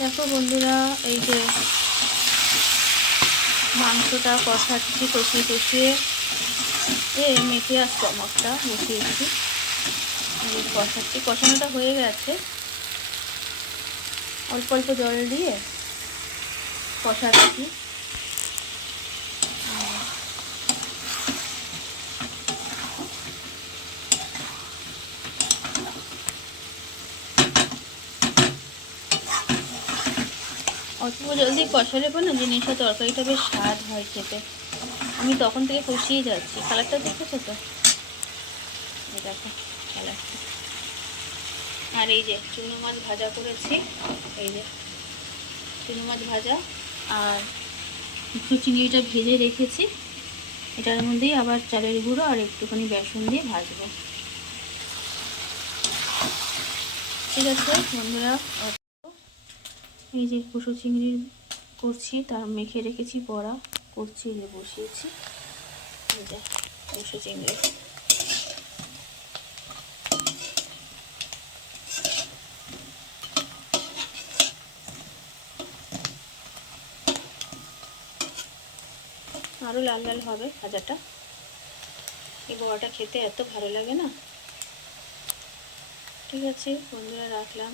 দেখো বন্ধুরা, এই যে মাংসটা কষাচ্ছি, কষিয়ে কষিয়ে মেখে আর চমকটা বসিয়েছি। কষাচ্ছি, কষানোটা হয়ে গেছে। অল্প অল্প জল দিয়ে কষাচ্ছি। অল্প জলদি কষালে পর না জিনিসটা, তরকারিটা বেশ স্বাদ হয় খেতে। আমি তখন থেকে কষিয়ে যাচ্ছি। কালারটা দেখেছো তো? দেখো কালারটা। আর এই যে চুনো মাছ ভাজা করেছি, এই যে চুনো মাছ ভাজা, আর একটু চিংড়িটা ভেজে রেখেছি। এটার মধ্যেই আবার চালের গুঁড়ো আর একটুখানি বেসন দিয়ে ভাজবো। ঠিক আছে বন্ধুরা, এই যে কুসো চিংড়ি করছি, তার মেখে রেখেছি বড়া করছি, যে বসিয়েছি। এই যে কুসো চিংড়ি। আরও লাল লাল হবে ভাজাটা। এই বড়াটা খেতে এত ভালো লাগে না। ঠিক আছে বন্ধুরা, রাখলাম।